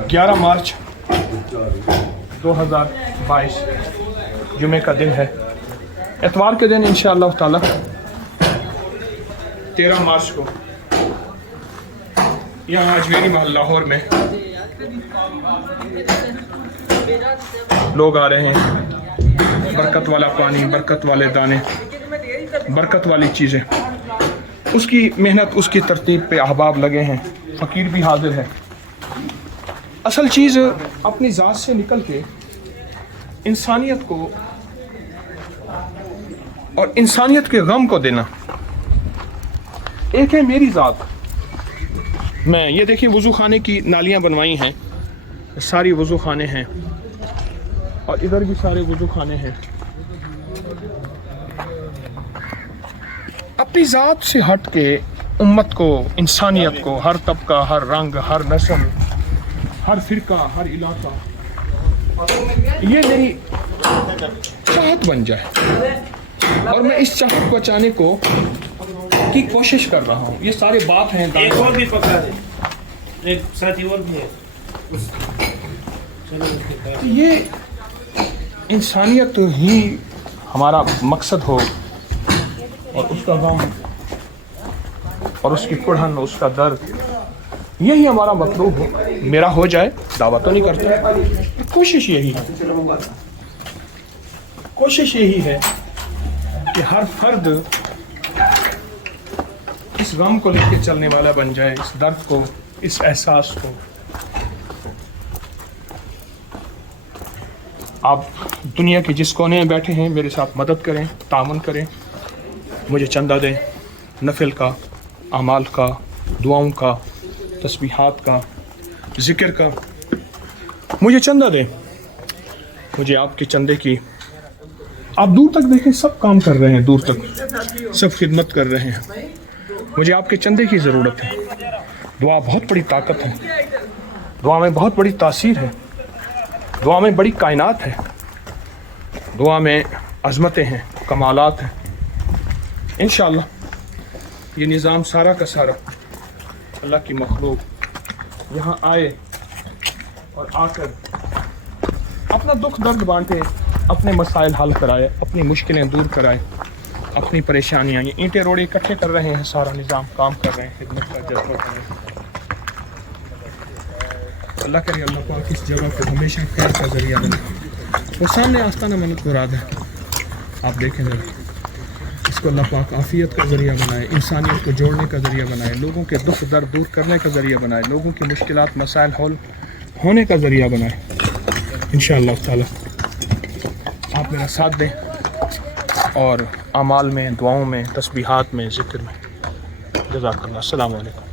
11 मार्च 2022 जुमे का दिन है। एतवार के दिन इंशाअल्लाह ताला 13 मार्च को यहाँ अजमेरी महल लाहौर में लोग आ रहे हैं। बरकत वाला पानी, बरकत वाले दाने, बरकत वाली चीज़ें, उसकी मेहनत, उसकी तरतीब पे अहबाब लगे हैं। फ़कीर भी हाजिर है। असल चीज़ अपनी ज़ात से निकल के इंसानियत को और इंसानियत के गम को देना। एक है मेरी ज़ात, मैं ये देखिए वज़ू खाने की नालियाँ बनवाई हैं, सारी वज़ू खाने हैं और इधर भी सारे वज़ू खाने हैं। अपनी ज़ात से हट के उम्मत को, इंसानियत को, हर तबका, हर रंग, हर नस्ल, हर फ़िरका, हर इलाका, ये मेरी चाहत बन जाए और मैं इस चाहत बचाने को की कोशिश कर रहा हूँ। ये सारे बात हैं। एक और भी पकड़ा है, एक साथी और भी है। ये इंसानियत ही हमारा मकसद हो और उसका गम और उसकी कुढ़न, उसका दर्द, यही हमारा मतलूब हो। मेरा हो जाए, दावा तो नहीं करता, कोशिश यही है। कोशिश यही है कि हर फर्द इस गम को लेकर चलने वाला बन जाए, इस दर्द को, इस एहसास को। आप दुनिया के जिस कोने में बैठे हैं मेरे साथ मदद करें, तामुन करें, मुझे चंदा दें, नफिल का, अमाल का, दुआओं का, तस्बीहात का, ज़िक्र का। मुझे चंदा दें, मुझे आपके चंदे की, आप दूर तक देखें, सब काम कर रहे हैं, दूर तक सब खिदमत कर रहे हैं। मुझे आपके चंदे की ज़रूरत है। दुआ बहुत बड़ी ताकत है, दुआ में बहुत बड़ी तासीर है, दुआ में बड़ी कायनात है, दुआ में अज़मतें हैं, कमालात हैं। इंशाअल्लाह ये निज़ाम सारा का सारा अल्लाह की मखलूक यहाँ आए और आकर अपना दुख दर्द बांटे, अपने मसाइल हल कराए, अपनी मुश्किलें दूर कराए, अपनी परेशानियाँ, ये ईंटें रोड़े इकट्ठे कर रहे हैं, सारा निज़ाम काम कर रहे हैं, खिदमत का जज्बा कर रहे हैं। अल्लाह करे अल्लाह पाक इस जगह को हमेशा खैर का ज़रिया बने। वो सामने आस्ताना मन्नत मुराद है, आप देखें जरा, इसको अल्लाह पाक आफ़ियत का ज़रिया बनाए, इंसानियत को जोड़ने का ज़रिया बनाए, लोगों के दुख दर्द दूर करने का ज़रिया बनाए, लोगों की मुश्किलात मसाइल हल होने का ज़रिया बनाए। इंशाअल्लाह ताला आप मेरा साथ दें और अमाल में, दुआओं में, तस्बीहात में, ज़िक्र में। जज़ाकल्लाह। अस्सलामु अलैकुम।